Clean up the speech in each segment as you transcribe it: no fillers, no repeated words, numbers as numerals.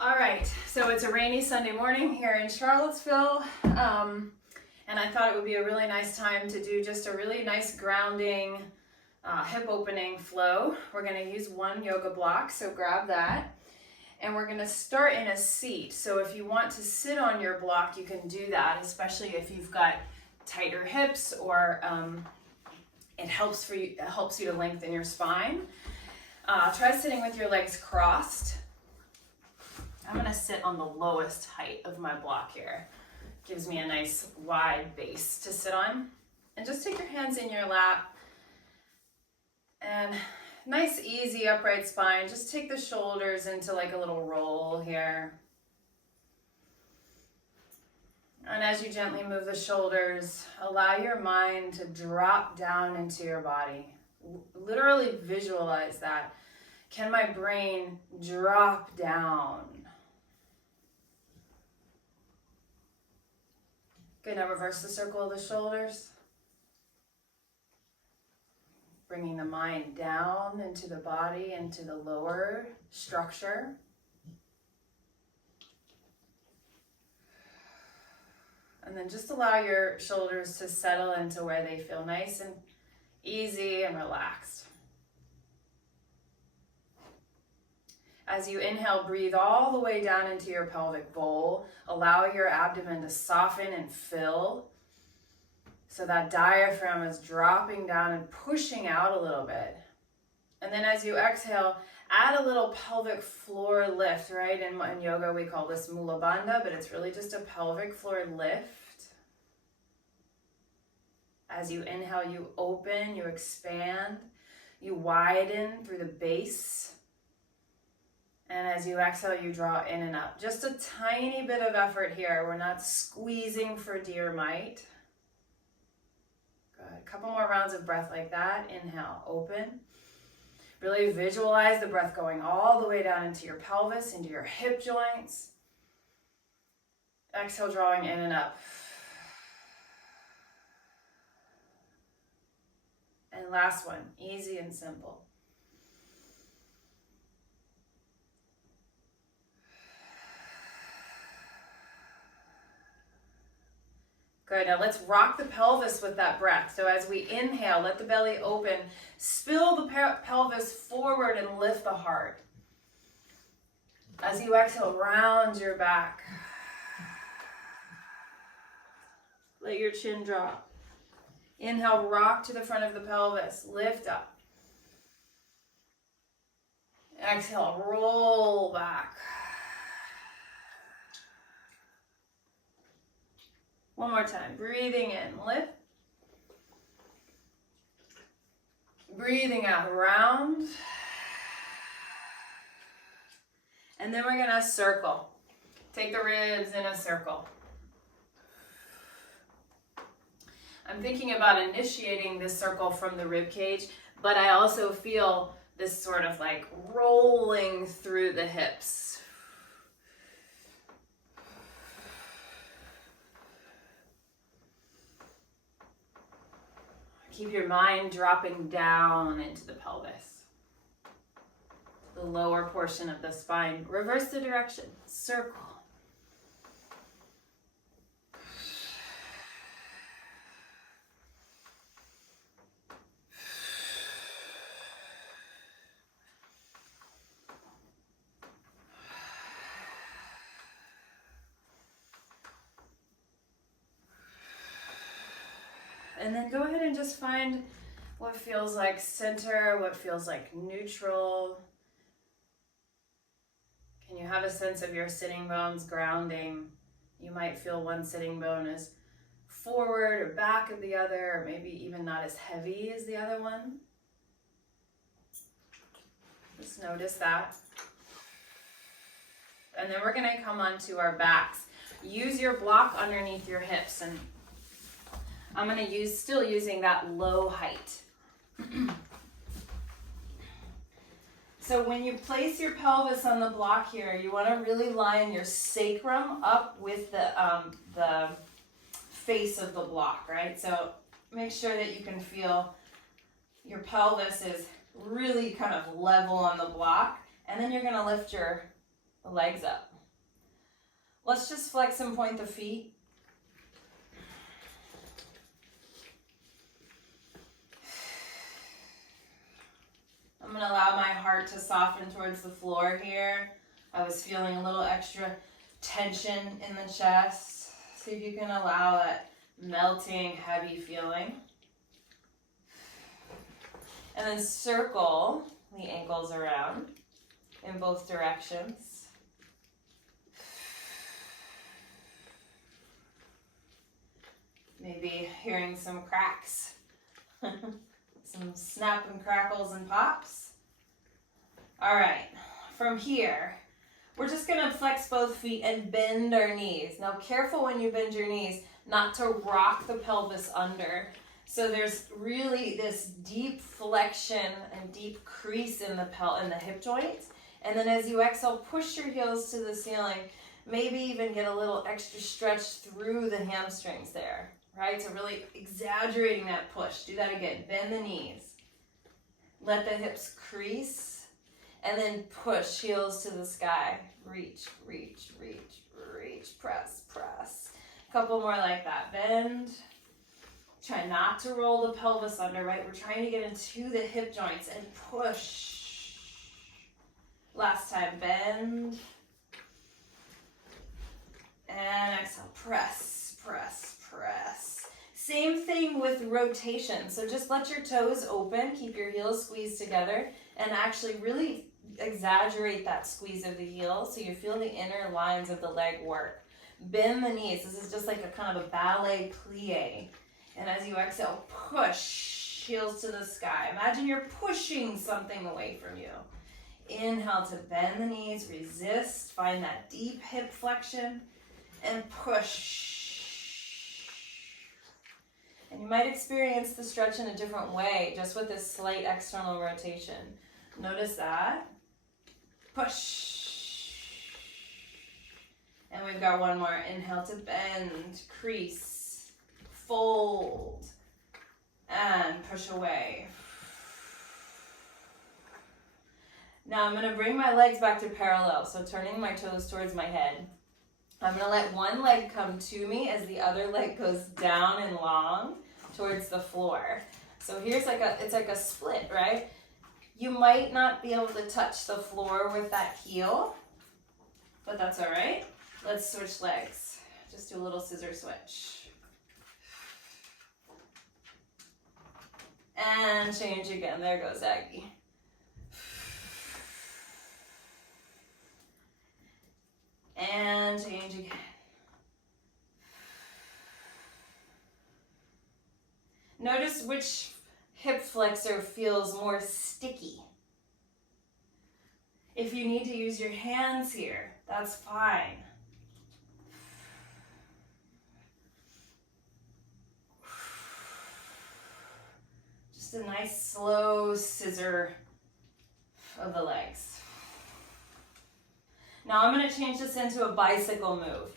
All right, so it's a rainy Sunday morning here in Charlottesville, and I thought it would be a really nice time to do just a really nice grounding hip opening flow. We're going to use one yoga block, so grab that. And we're going to start in a seat. So if you want to sit on your block, you can do that, especially if you've got tighter hips or it helps you to lengthen your spine. Try sitting with your legs crossed. I'm going to sit on the lowest height of my block here. Gives me a nice wide base to sit on. And just take your hands in your lap. And nice easy upright spine. Just take the shoulders into like a little roll here. And as you gently move the shoulders, allow your mind to drop down into your body. Literally visualize that. Can my brain drop down? Good, now reverse the circle of the shoulders. Bringing the mind down into the body, into the lower structure. And then just allow your shoulders to settle into where they feel nice and easy and relaxed. As you inhale, breathe all the way down into your pelvic bowl. Allow your abdomen to soften and fill. So that diaphragm is dropping down and pushing out a little bit. And then as you exhale, add a little pelvic floor lift, right? In yoga, we call this Mula Bandha, but it's really just a pelvic floor lift. As you inhale, you open, you expand, you widen through the base. And as you exhale, you draw in and up. Just a tiny bit of effort here. We're not squeezing for dear might. Good. A couple more rounds of breath like that. Inhale, open. Really visualize the breath going all the way down into your pelvis, into your hip joints. Exhale, drawing in and up. And last one, easy and simple. Good, now let's rock the pelvis with that breath. So as we inhale, let the belly open, spill the pelvis forward and lift the heart. As you exhale, round your back. Let your chin drop. Inhale, rock to the front of the pelvis, lift up. Exhale, roll back. One more time, breathing in, lift. Breathing out, round. And then we're gonna circle. Take the ribs in a circle. I'm thinking about initiating this circle from the rib cage, but I also feel this sort of like rolling through the hips. Keep your mind dropping down into the pelvis, the lower portion of the spine. Reverse the direction, circle. And then go ahead and just find what feels like center, what feels like neutral. Can you have a sense of your sitting bones grounding? You might feel one sitting bone is forward or back of the other, or maybe even not as heavy as the other one. Just notice that. And then we're going to come onto our backs. Use your block underneath your hips, and I'm going to still using that low height. So when you place your pelvis on the block here, you want to really line your sacrum up with the face of the block, right? So make sure that you can feel your pelvis is really kind of level on the block, and then you're going to lift your legs up. Let's just flex and point the feet. I'm going to allow my heart to soften towards the floor here. I was feeling a little extra tension in the chest. See if you can allow that melting, heavy feeling. And then circle the ankles around in both directions. Maybe hearing some cracks. Some snap and crackles and pops. All right, from here, we're just gonna flex both feet and bend our knees. Now careful when you bend your knees not to rock the pelvis under. So there's really this deep flexion and deep crease in the hip joints. And then as you exhale, push your heels to the ceiling. Maybe even get a little extra stretch through the hamstrings there, right? So really exaggerating that push. Do that again. Bend the knees. Let the hips crease. And then push heels to the sky. Reach, reach, reach, reach. Press, press. A couple more like that. Bend. Try not to roll the pelvis under, right? We're trying to get into the hip joints and push. Last time, bend. And exhale, press, press, press. Same thing with rotation. So just let your toes open, keep your heels squeezed together, and actually really exaggerate that squeeze of the heel so you feel the inner lines of the leg work. Bend the knees. This is just like a kind of a ballet plie. And as you exhale, push heels to the sky. Imagine you're pushing something away from you. Inhale to bend the knees, resist, find that deep hip flexion, and push. And you might experience the stretch in a different way, just with this slight external rotation. Notice that. Push. And we've got one more. Inhale to bend, crease. Fold and push away. Now I'm going to bring my legs back to parallel, so turning my toes towards my head. I'm going to let one leg come to me as the other leg goes down and long towards the floor. So here's it's like a split, right? You might not be able to touch the floor with that heel, but that's all right. Let's switch legs. Just do a little scissor switch. And change again. There goes Aggie. And change again. Notice which hip flexor feels more sticky. If you need to use your hands here, that's fine. Just a nice slow scissor of the legs. Now I'm going to change this into a bicycle move.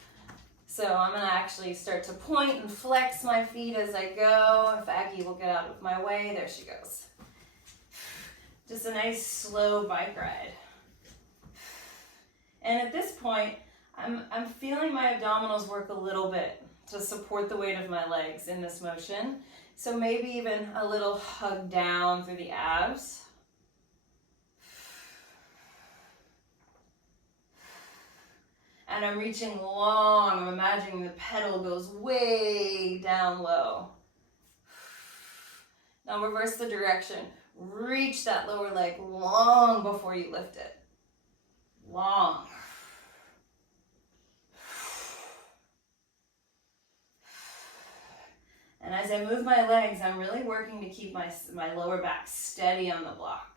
So I'm going to actually start to point and flex my feet as I go. If Aggie will get out of my way, there she goes. Just a nice slow bike ride. And at this point, I'm feeling my abdominals work a little bit to support the weight of my legs in this motion. So maybe even a little hug down through the abs. And I'm reaching long. I'm imagining the pedal goes way down low. Now reverse the direction. Reach that lower leg long before you lift it. Long. And as I move my legs, I'm really working to keep my lower back steady on the block.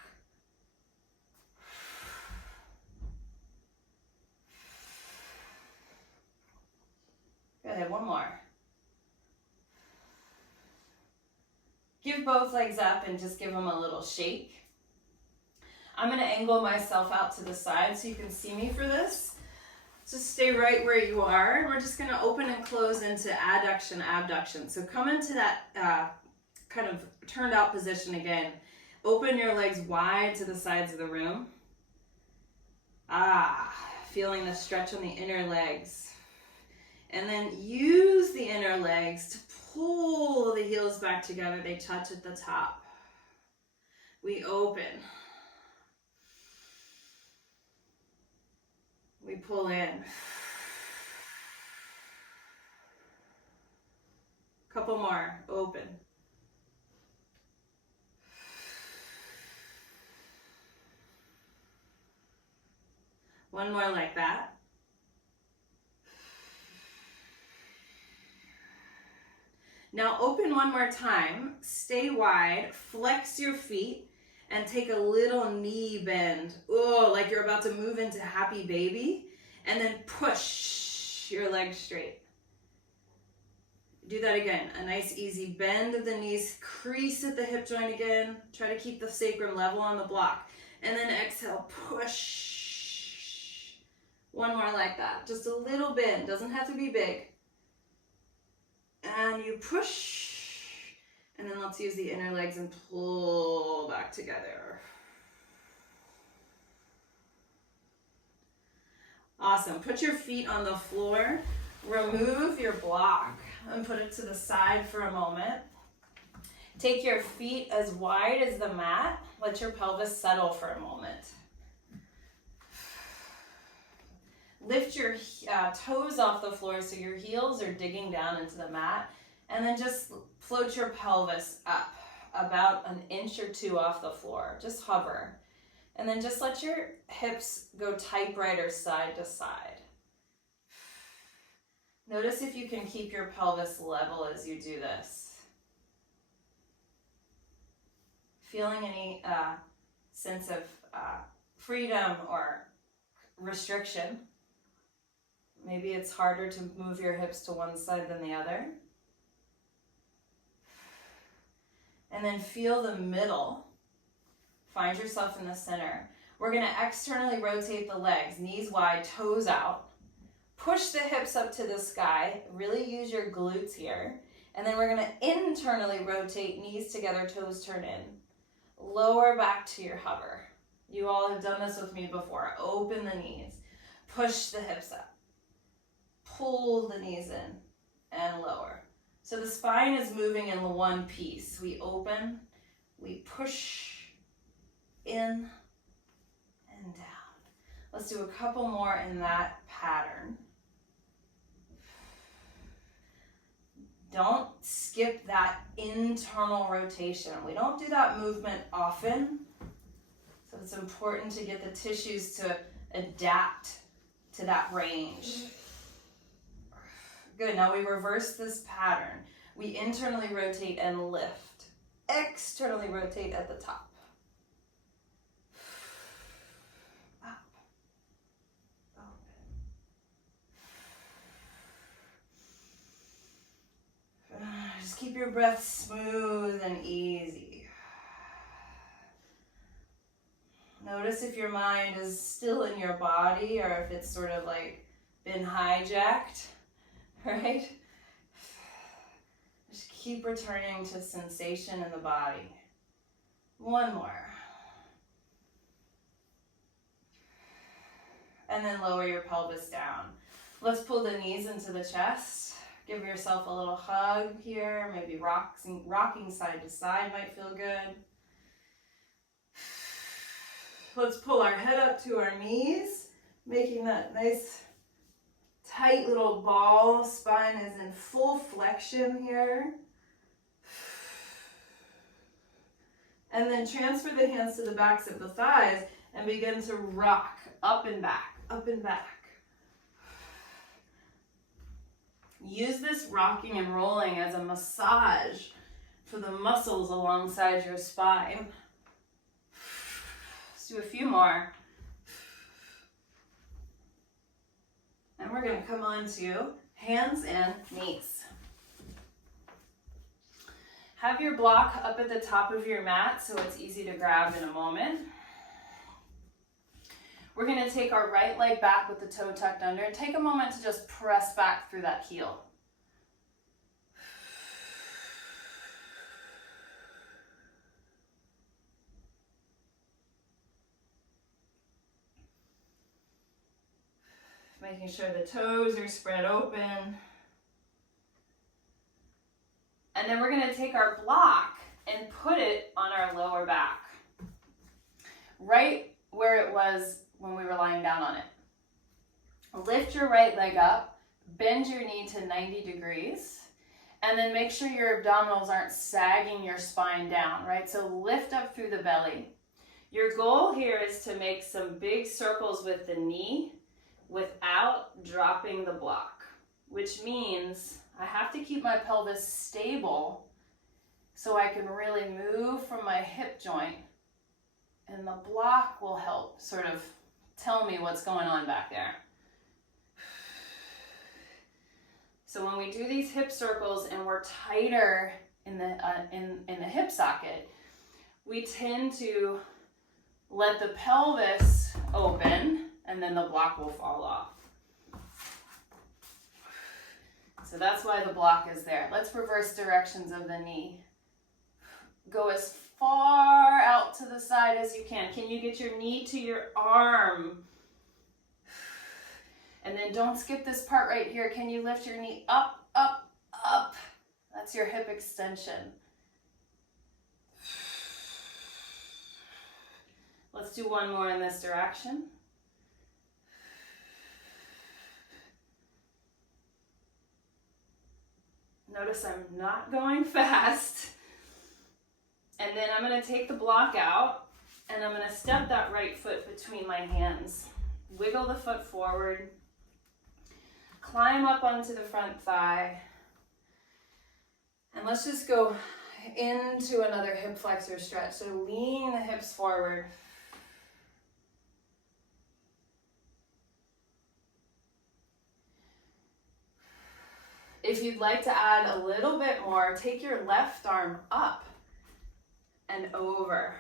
Go ahead, one more. Give both legs up and just give them a little shake. I'm going to angle myself out to the side so you can see me for this. Just stay right where you are, and we're just going to open and close into adduction, abduction. So come into that kind of turned out position again. Open your legs wide to the sides of the room. Feeling the stretch on the inner legs. And then use the inner legs to pull the heels back together. They touch at the top. We open. We pull in. Couple more. Open. One more like that. Now open one more time. Stay wide. Flex your feet and take a little knee bend. Oh, like you're about to move into happy baby. And then push your legs straight. Do that again. A nice easy bend of the knees. Crease at the hip joint again. Try to keep the sacrum level on the block. And then exhale, push. One more like that. Just a little bend. Doesn't have to be big. And you push. And then let's use the inner legs and pull back together. Awesome. Put your feet on the floor. Remove your block and put it to the side for a moment. Take your feet as wide as the mat. Let your pelvis settle for a moment. Lift your toes off the floor so your heels are digging down into the mat. And then just float your pelvis up about an inch or two off the floor. Just hover. And then just let your hips go typewriter side to side. Notice if you can keep your pelvis level as you do this. Feeling any sense of freedom or restriction? Maybe it's harder to move your hips to one side than the other. And then feel the middle. Find yourself in the center. We're going to externally rotate the legs, knees wide, toes out. Push the hips up to the sky. Really use your glutes here. And then we're going to internally rotate, knees together, toes turn in. Lower back to your hover. You all have done this with me before. Open the knees. Push the hips up. Pull the knees in and lower. So the spine is moving in one piece. We open, we push in and down. Let's do a couple more in that pattern. Don't skip that internal rotation. We don't do that movement often. So it's important to get the tissues to adapt to that range. Good, now we reverse this pattern. We internally rotate and lift. Externally rotate at the top. Up. Open. Just keep your breath smooth and easy. Notice if your mind is still in your body or if it's sort of like been hijacked. Right? Just keep returning to sensation in the body. One more. And then lower your pelvis down. Let's pull the knees into the chest. Give yourself a little hug here. Maybe rocking side to side might feel good. Let's pull our head up to our knees, making that nice tight little ball. Spine is in full flexion here. And then transfer the hands to the backs of the thighs and begin to rock up and back, up and back. Use this rocking and rolling as a massage for the muscles alongside your spine. Let's do a few more. And we're going to come on to hands and knees. Have your block up at the top of your mat so it's easy to grab in a moment. We're going to take our right leg back with the toe tucked under and take a moment to just press back through that heel. Making sure the toes are spread open. And then we're going to take our block and put it on our lower back, right where it was when we were lying down on it. Lift your right leg up, bend your knee to 90 degrees, and then make sure your abdominals aren't sagging your spine down, right? So lift up through the belly. Your goal here is to make some big circles with the knee without dropping the block, which means I have to keep my pelvis stable so I can really move from my hip joint, and the block will help sort of tell me what's going on back there. So when we do these hip circles and we're tighter in the hip socket, we tend to let the pelvis open and then the block will fall off. So that's why the block is there. Let's reverse directions of the knee. Go as far out to the side as you can. Can you get your knee to your arm? And then don't skip this part right here. Can you lift your knee up, up, up? That's your hip extension. Let's do one more in this direction. Notice I'm not going fast. And then I'm going to take the block out and I'm going to step that right foot between my hands. Wiggle the foot forward. Climb up onto the front thigh. And let's just go into another hip flexor stretch. So lean the hips forward. If you'd like to add a little bit more, take your left arm up and over.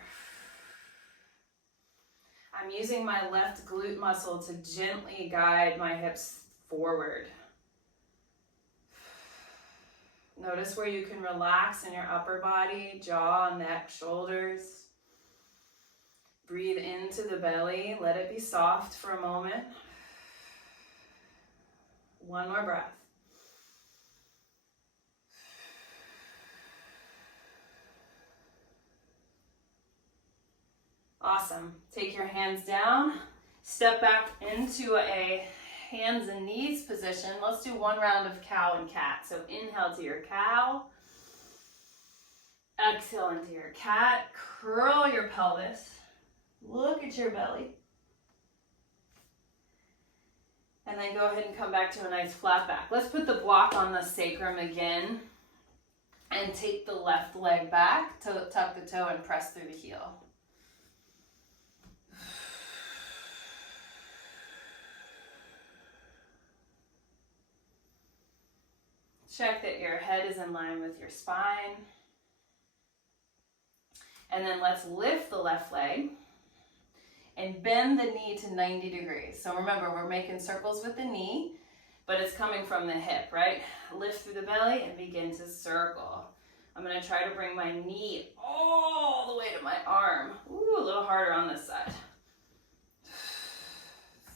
I'm using my left glute muscle to gently guide my hips forward. Notice where you can relax in your upper body, jaw, neck, shoulders. Breathe into the belly. Let it be soft for a moment. One more breath. Awesome. Take your hands down. Step back into a hands and knees position. Let's do one round of cow and cat. So inhale to your cow. Exhale into your cat. Curl your pelvis. Look at your belly. And then go ahead and come back to a nice flat back. Let's put the block on the sacrum again. And take the left leg back. Tuck the toe and press through the heel. Check that your head is in line with your spine. And then let's lift the left leg and bend the knee to 90 degrees. So remember, we're making circles with the knee, but it's coming from the hip, right? Lift through the belly and begin to circle. I'm gonna try to bring my knee all the way to my arm. Ooh, a little harder on this side.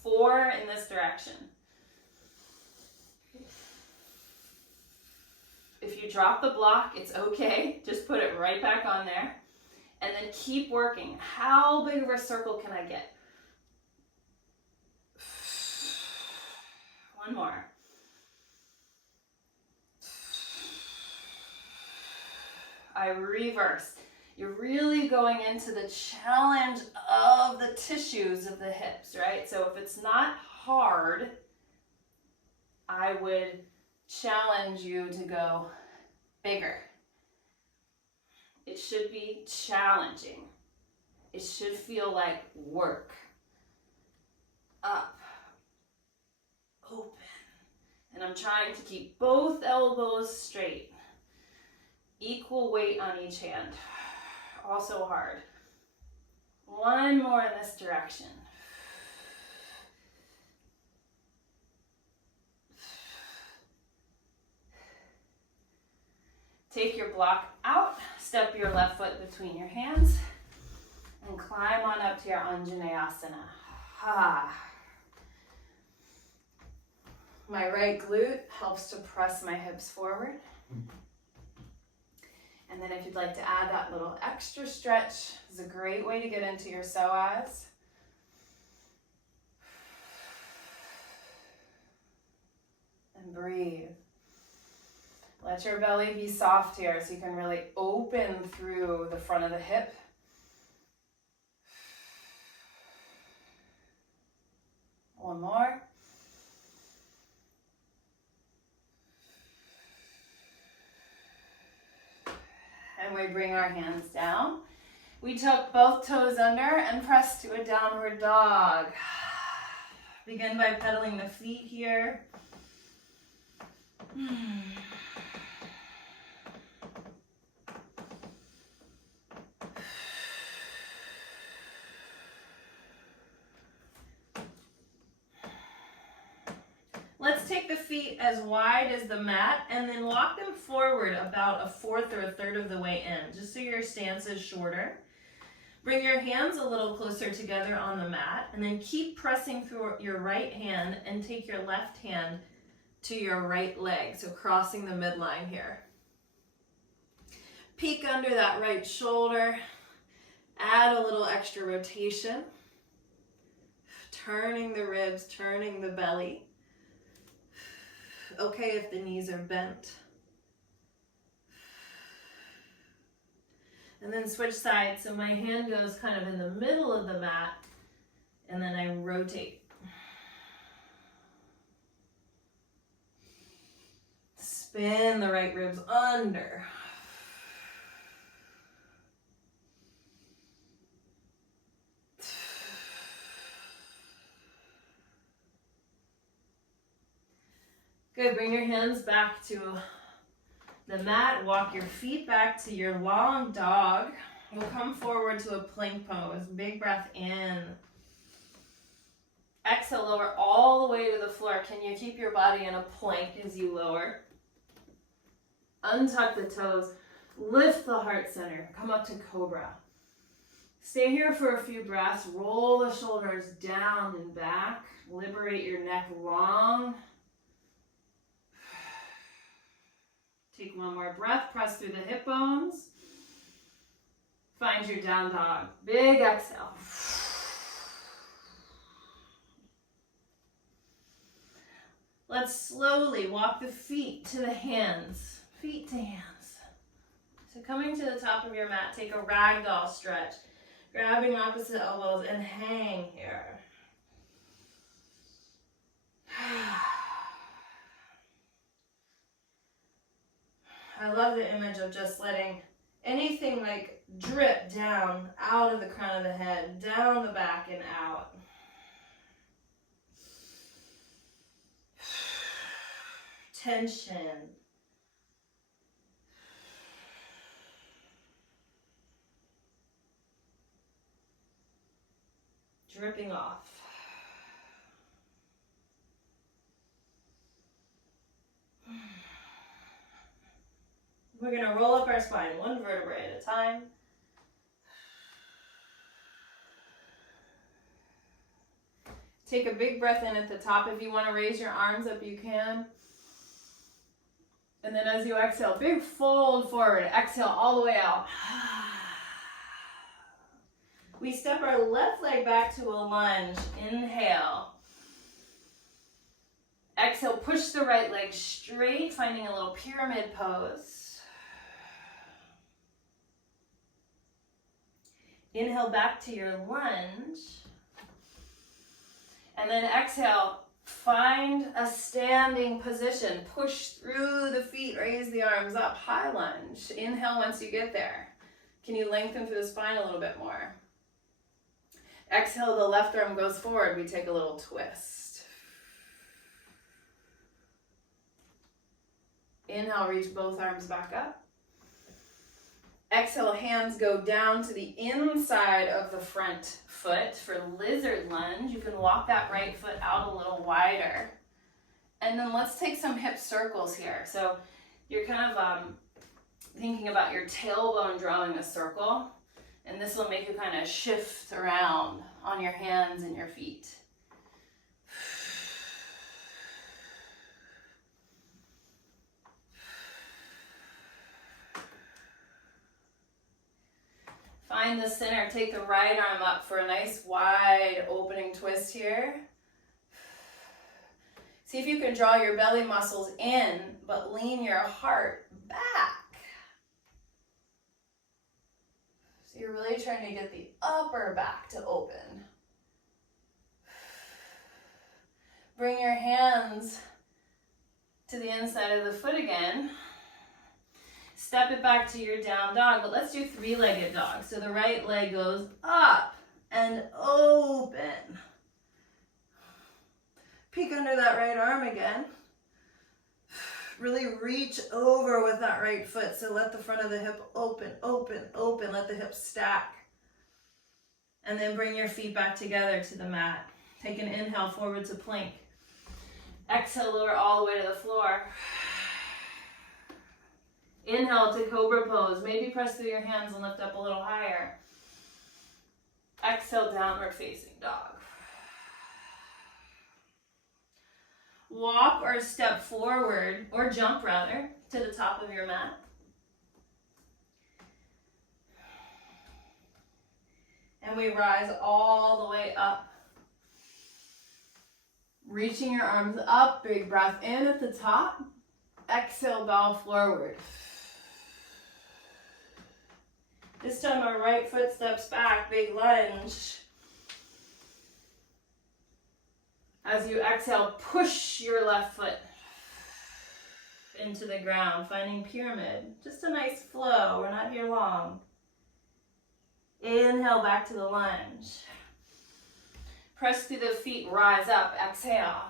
4 in this direction. If you drop the block, it's okay. Just put it right back on there. And then keep working. How big of a circle can I get? One more. I reverse. You're really going into the challenge of the tissues of the hips, right? So if it's not hard, I would challenge you to go bigger. It should be challenging. It should feel like work. Up, open. And I'm trying to keep both elbows straight. Equal weight on each hand. Also hard. One more in this direction. Take your block out, step your left foot between your hands, and climb on up to your Anjaneyasana. My right glute helps to press my hips forward. And then if you'd like to add that little extra stretch, it's a great way to get into your psoas. And breathe. Let your belly be soft here so you can really open through the front of the hip. One more. And we bring our hands down. We tuck both toes under and press to a downward dog. Begin by pedaling the feet here. Let's take the feet as wide as the mat and then walk them forward about a fourth or a third of the way in, just so your stance is shorter. Bring your hands a little closer together on the mat and then keep pressing through your right hand and take your left hand to your right leg, so crossing the midline here. Peek under that right shoulder, add a little extra rotation, turning the ribs, turning the belly. Okay if the knees are bent. And then switch sides, so my hand goes kind of in the middle of the mat, and then I rotate. Spin the right ribs under. Good, bring your hands back to the mat. Walk your feet back to your long dog. You'll come forward to a plank pose. Big breath in. Exhale, lower all the way to the floor. Can you keep your body in a plank as you lower? Untuck the toes. Lift the heart center. Come up to cobra. Stay here for a few breaths. Roll the shoulders down and back. Liberate your neck long. Take one more breath, press through the hip bones. Find your down dog. Big exhale. Let's slowly walk the feet to the hands. Feet to hands. So coming to the top of your mat, take a ragdoll stretch. Grabbing opposite elbows and hang here. I love the image of just letting anything like drip down out of the crown of the head, down the back and out. Tension. Dripping off. We're going to roll up our spine one vertebrae at a time. Take a big breath in at the top. If you want to raise your arms up, you can. And then as you exhale, big fold forward. Exhale all the way out. We step our left leg back to a lunge. Inhale. Exhale, push the right leg straight, finding a little pyramid pose. Inhale back to your lunge. And then exhale, find a standing position. Push through the feet, raise the arms up, high lunge. Inhale once you get there. Can you lengthen through the spine a little bit more? Exhale, the left arm goes forward. We take a little twist. Inhale, reach both arms back up. Exhale, hands go down to the inside of the front foot for lizard lunge. You can walk that right foot out a little wider. And then let's take some hip circles here. So you're kind of thinking about your tailbone drawing a circle. And this will make you kind of shift around on your hands and your feet. Find the center. Take the right arm up for a nice wide opening twist here. See if you can draw your belly muscles in, but lean your heart back. So you're really trying to get the upper back to open. Bring your hands to the inside of the foot again. Step it back to your down dog, but let's do three-legged dog. So the right leg goes up and open. Peek under that right arm again. Really reach over with that right foot. So let the front of the hip open, open, open. Let the hips stack. And then bring your feet back together to the mat. Take an inhale forward to plank. Exhale, lower all the way to the floor. Inhale to cobra pose. Maybe press through your hands and lift up a little higher. Exhale, downward facing dog. Walk or step forward, or jump rather, to the top of your mat. And we rise all the way up. Reaching your arms up, big breath in at the top. Exhale, bow forward. This time our right foot steps back, big lunge. As you exhale, push your left foot into the ground, finding pyramid. Just a nice flow, we're not here long. Inhale back to the lunge. Press through the feet, rise up, exhale.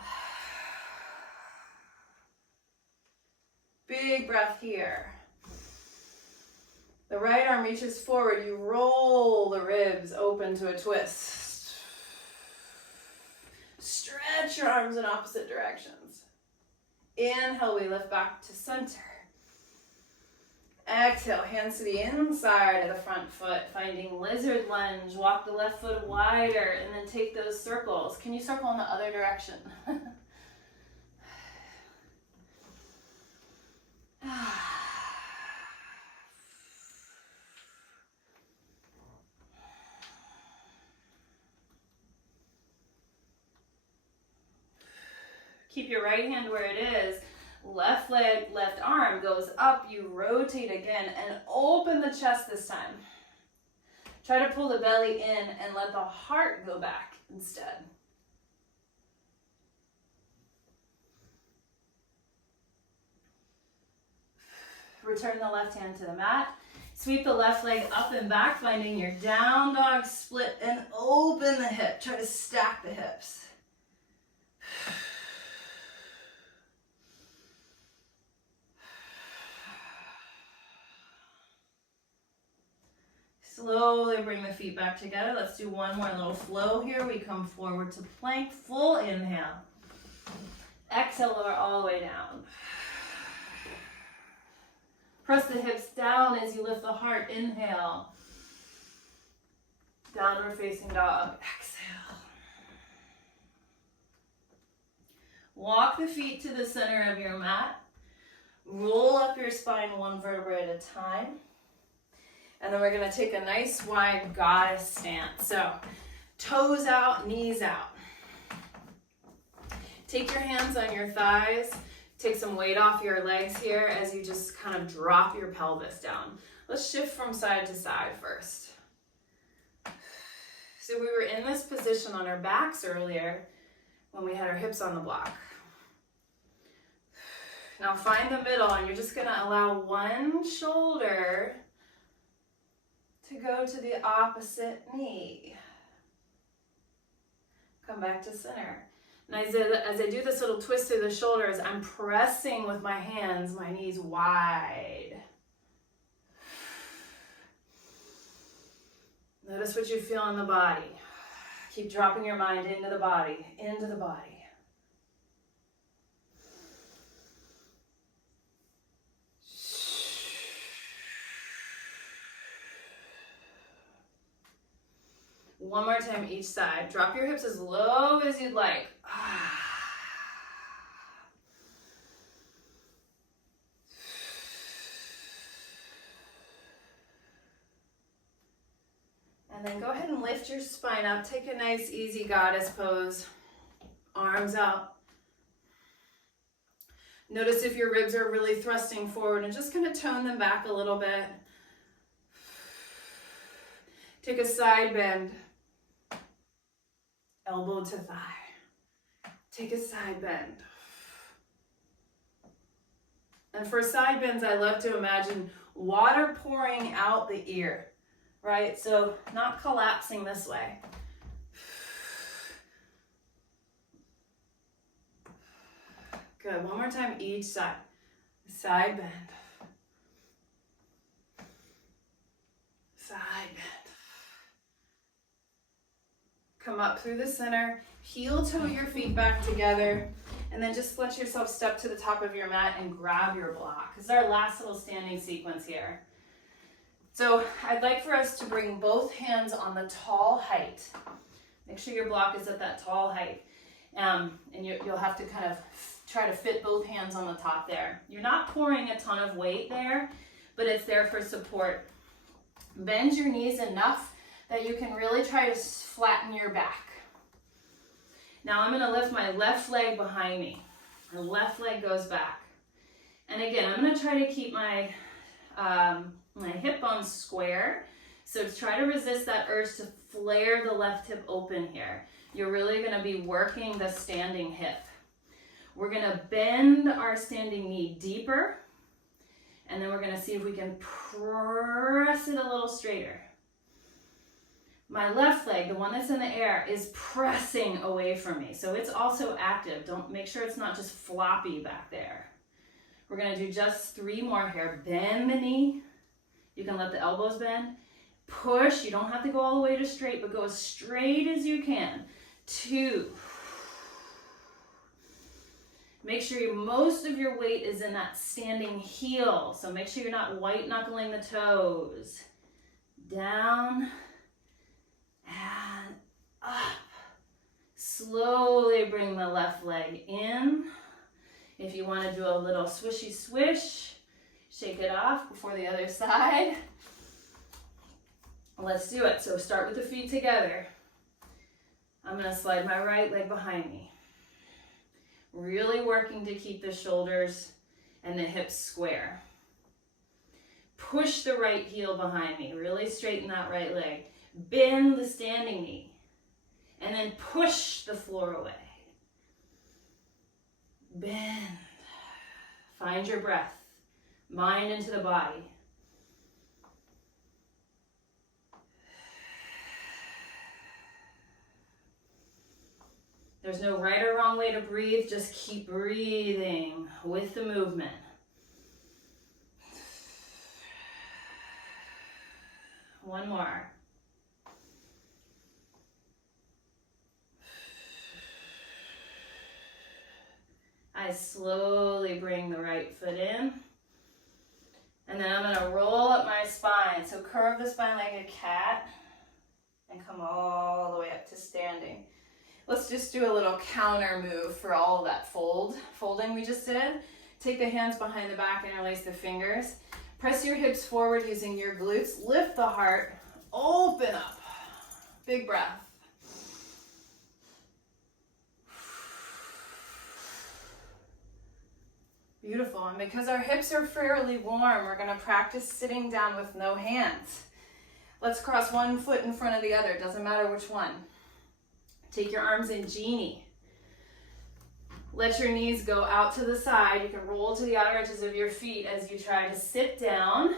Big breath here. The right arm reaches forward, you roll the ribs open to a twist. Stretch your arms in opposite directions. Inhale, we lift back to center. Exhale, hands to the inside of the front foot, finding lizard lunge. Walk the left foot wider and then take those circles. Can you circle in the other direction? Keep your right hand where it is. Left leg, left arm goes up. You rotate again and open the chest this time. Try to pull the belly in and let the heart go back instead. Return the left hand to the mat. Sweep the left leg up and back, finding your down dog split and open the hip. Try to stack the hips. Slowly bring the feet back together. Let's do one more little flow here. We come forward to plank, full inhale. Exhale, lower all the way down. Press the hips down as you lift the heart. Inhale. Downward facing dog. Exhale. Walk the feet to the center of your mat. Roll up your spine one vertebra at a time. And then we're going to take a nice wide goddess stance. So toes out, knees out. Take your hands on your thighs. Take some weight off your legs here as you just kind of drop your pelvis down. Let's shift from side to side first. So we were in this position on our backs earlier when we had our hips on the block. Now find the middle and you're just going to allow one shoulder to go to the opposite knee. Come back to center. And as I do this little twist through the shoulders, I'm pressing with my hands, my knees wide. Notice what you feel in the body. Keep dropping your mind into the body, into the body. One more time each side. Drop your hips as low as you'd like. go ahead and lift your spine up. Take a nice, easy goddess pose. Arms out. Notice if your ribs are really thrusting forward and just kind of tone them back a little bit. Take a side bend. Elbow to thigh. Take a side bend. And for side bends, I love to imagine water pouring out the ear, right? So not collapsing this way. Good, one more time each side. Side bend. Side bend. Come up through the center, heel toe your feet back together, and then just let yourself step to the top of your mat and grab your block. This is our last little standing sequence here. So I'd like for us to bring both hands on the tall height. Make sure your block is at that tall height. And you'll have to kind of try to fit both hands on the top there. You're not pouring a ton of weight there, but it's there for support. Bend your knees enough that you can really try to flatten your back. Now I'm gonna lift my left leg behind me. My left leg goes back. And again, I'm gonna try to keep my hip bones square. So try to resist that urge to flare the left hip open here. You're really gonna be working the standing hip. We're gonna bend our standing knee deeper, and then we're gonna see if we can press it a little straighter. My left leg, the one that's in the air, is pressing away from me. So it's also active. Make sure it's not just floppy back there. We're gonna do just 3 more here. Bend the knee. You can let the elbows bend. Push, you don't have to go all the way to straight, but go as straight as you can. 2. Make sure most of your weight is in that standing heel. So make sure you're not white knuckling the toes. Down and up. Slowly bring the left leg in. If you want to do a little swishy swish, shake it off before the other side. Let's do it. So start with the feet together. I'm going to slide my right leg behind me. Really working to keep the shoulders and the hips square. Push the right heel behind me. Really straighten that right leg. Bend the standing knee. And then push the floor away. Bend. Find your breath. Mind into the body. There's no right or wrong way to breathe. Just keep breathing with the movement. One more. I slowly bring the right foot in. And then I'm going to roll up my spine. So curve the spine like a cat and come all the way up to standing. Let's just do a little counter move for all of that folding we just did. Take the hands behind the back, interlace the fingers. Press your hips forward using your glutes. Lift the heart. Open up. Big breath. Beautiful. And because our hips are fairly warm, we're going to practice sitting down with no hands. Let's cross one foot in front of the other. Doesn't matter which one. Take your arms in genie. Let your knees go out to the side. You can roll to the outer edges of your feet as you try to sit down.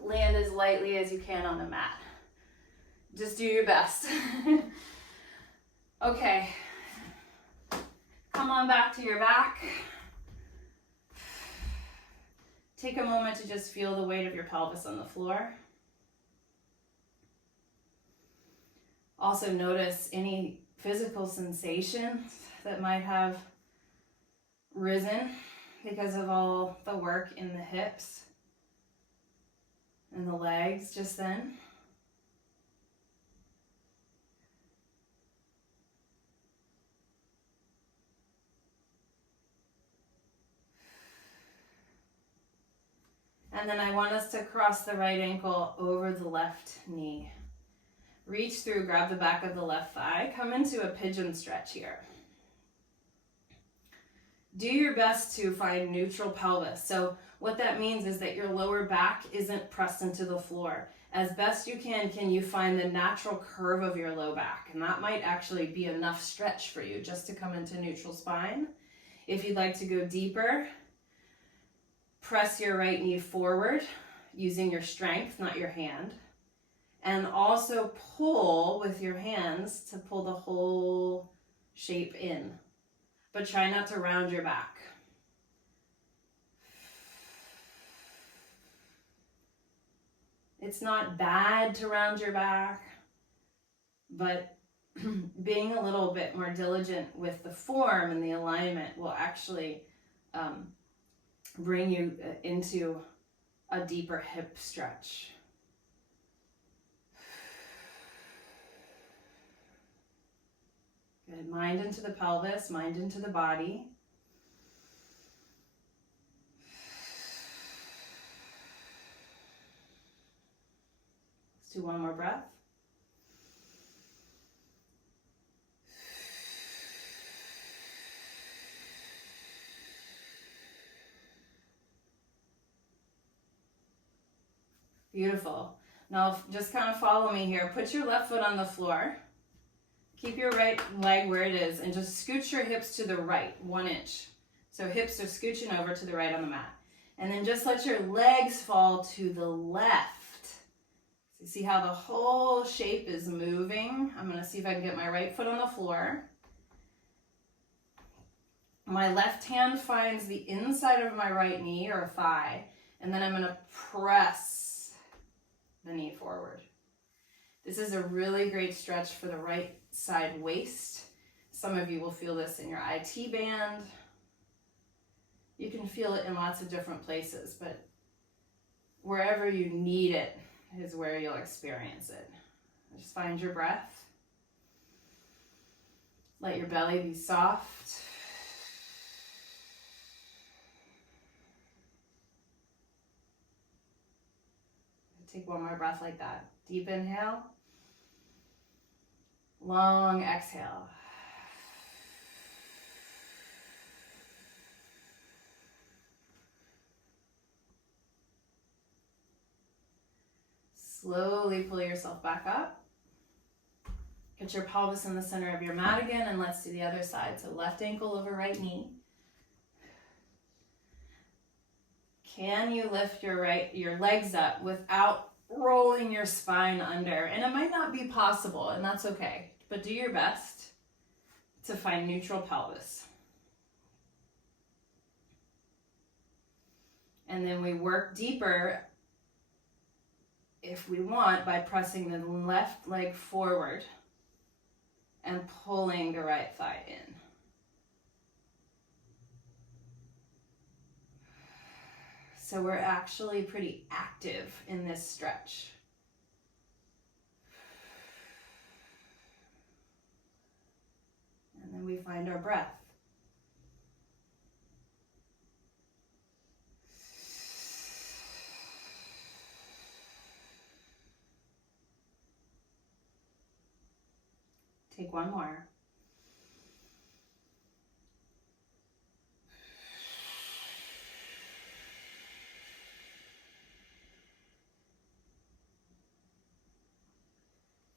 Land as lightly as you can on the mat. Just do your best. Okay. Come on back to your back. Take a moment to just feel the weight of your pelvis on the floor. Also notice any physical sensations that might have risen because of all the work in the hips and the legs just then. And then I want us to cross the right ankle over the left knee. Reach through, grab the back of the left thigh, come into a pigeon stretch here. Do your best to find neutral pelvis. So what that means is that your lower back isn't pressed into the floor. As best you can you find the natural curve of your low back? And that might actually be enough stretch for you just to come into neutral spine. If you'd like to go deeper, press your right knee forward using your strength, not your hand. And also pull with your hands to pull the whole shape in. But try not to round your back. It's not bad to round your back, but being a little bit more diligent with the form and the alignment will actually bring you into a deeper hip stretch. Good. Mind into the pelvis, mind into the body. Let's do one more breath. Beautiful. Now just kind of follow me here. Put your left foot on the floor. Keep your right leg where it is and just scooch your hips to the right, 1 inch. So hips are scooching over to the right on the mat. And then just let your legs fall to the left. So see how the whole shape is moving? I'm going to see if I can get my right foot on the floor. My left hand finds the inside of my right knee or thigh, and then I'm going to press the knee forward. This is a really great stretch for the right side waist. Some of you will feel this in your IT band. You can feel it in lots of different places, but wherever you need it is where you'll experience it. Just find your breath. Let your belly be soft. Take one more breath like that. Deep inhale. Long exhale. Slowly pull yourself back up. Get your pelvis in the center of your mat again, and let's do the other side. So left ankle over right knee. Can you lift your legs up without rolling your spine under? And it might not be possible, and that's okay. But do your best to find neutral pelvis. And then we work deeper, if we want, by pressing the left leg forward and pulling the right thigh in. So we're actually pretty active in this stretch. And then we find our breath. Take one more.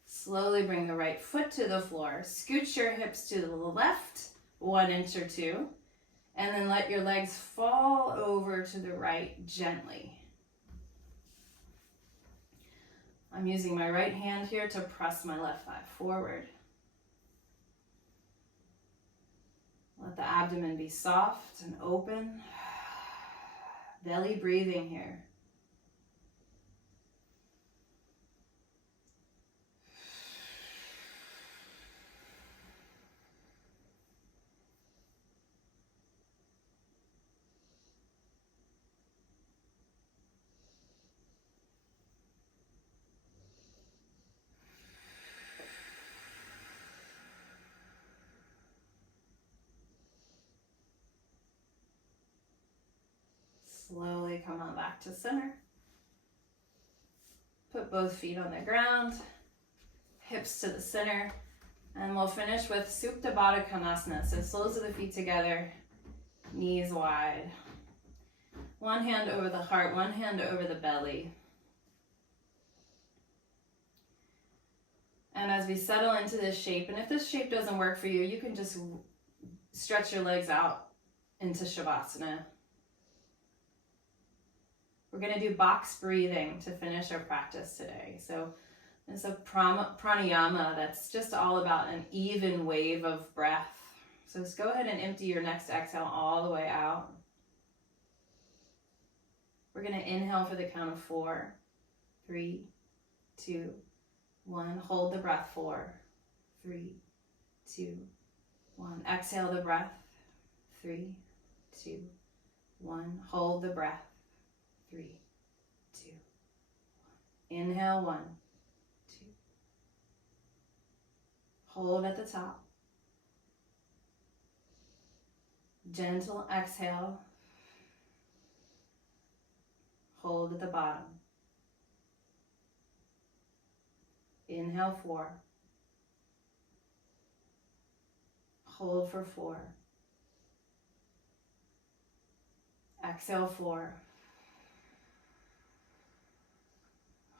Slowly bring the right foot to the floor. Scooch your hips to the left, 1 inch or 2, and then let your legs fall over to the right gently. I'm using my right hand here to press my left thigh forward. Let the abdomen be soft and open. Belly breathing here. Slowly come on back to center. Put both feet on the ground. hips to the center. And we'll finish with Supta Baddha Konasana. So soles of the feet together, knees wide. One hand over the heart, one hand over the belly. And as we settle into this shape, and if this shape doesn't work for you, you can just stretch your legs out into Shavasana. We're going to do box breathing to finish our practice today. So it's a pranayama that's just all about an even wave of breath. So just go ahead and empty your next exhale all the way out. We're going to inhale for the count of 4, 3, 2, 1. Hold the breath. 4, 3, 2, 1. Exhale the breath. 3, 2, 1. Hold the breath. 3, 2, 1. Inhale. 1, 2. Hold at the top. Gentle exhale. Hold at the bottom. Inhale 4. Hold for 4. Exhale 4.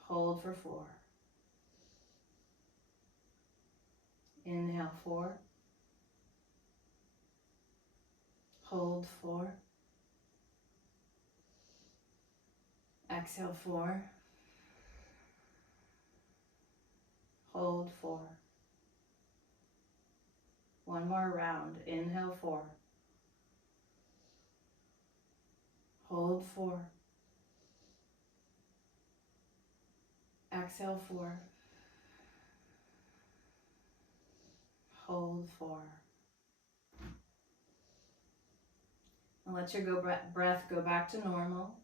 Hold for 4. Inhale 4. Hold 4. Exhale 4. Hold 4. One more round. Inhale 4. Hold 4. Exhale 4. Hold 4. And let your breath go back to normal.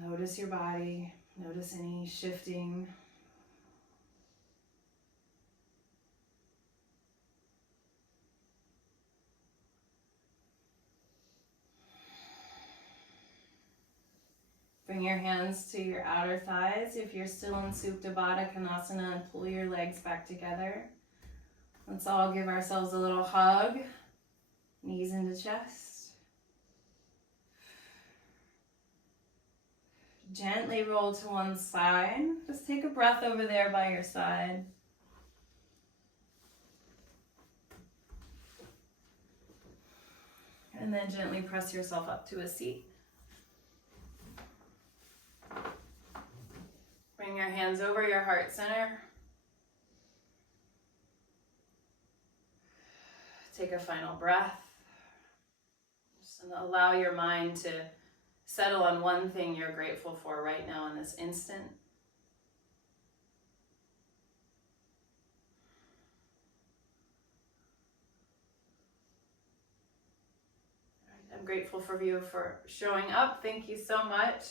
Notice your body. Notice any shifting. Bring your hands to your outer thighs. If you're still in Supta Baddha Konasana, and pull your legs back together. Let's all give ourselves a little hug. Knees into chest. Gently roll to one side. Just take a breath over there by your side. And then gently press yourself up to a seat. Bring your hands over your heart center. Take a final breath. Just allow your mind to settle on one thing you're grateful for right now in this instant. I'm grateful for you for showing up. Thank you so much.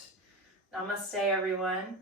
Namaste, everyone.